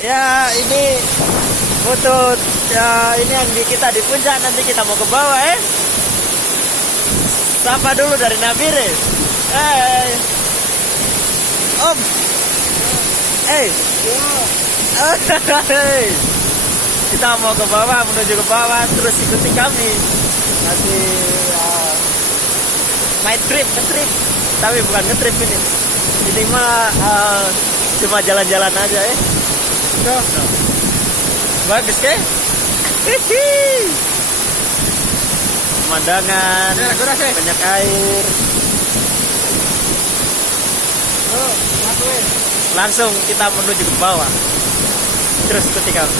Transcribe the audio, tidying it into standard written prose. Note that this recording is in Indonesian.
Ya ini foto ya, ini yang kita di puncak, nanti kita mau ke bawah ya. Sapa dulu dari Nabire. Hey. Om. Hey. Hey. Kita mau ke bawah, menuju ke bawah, terus ikuti kami. Nanti night trip, nge-trip. Tapi bukan nge-trip ini. Ini mah cuma jalan-jalan aja ya. Tuh. Bagus ya? Pemandangan, banyak air. Langsung kita menuju ke bawah. Terus ikuti kami.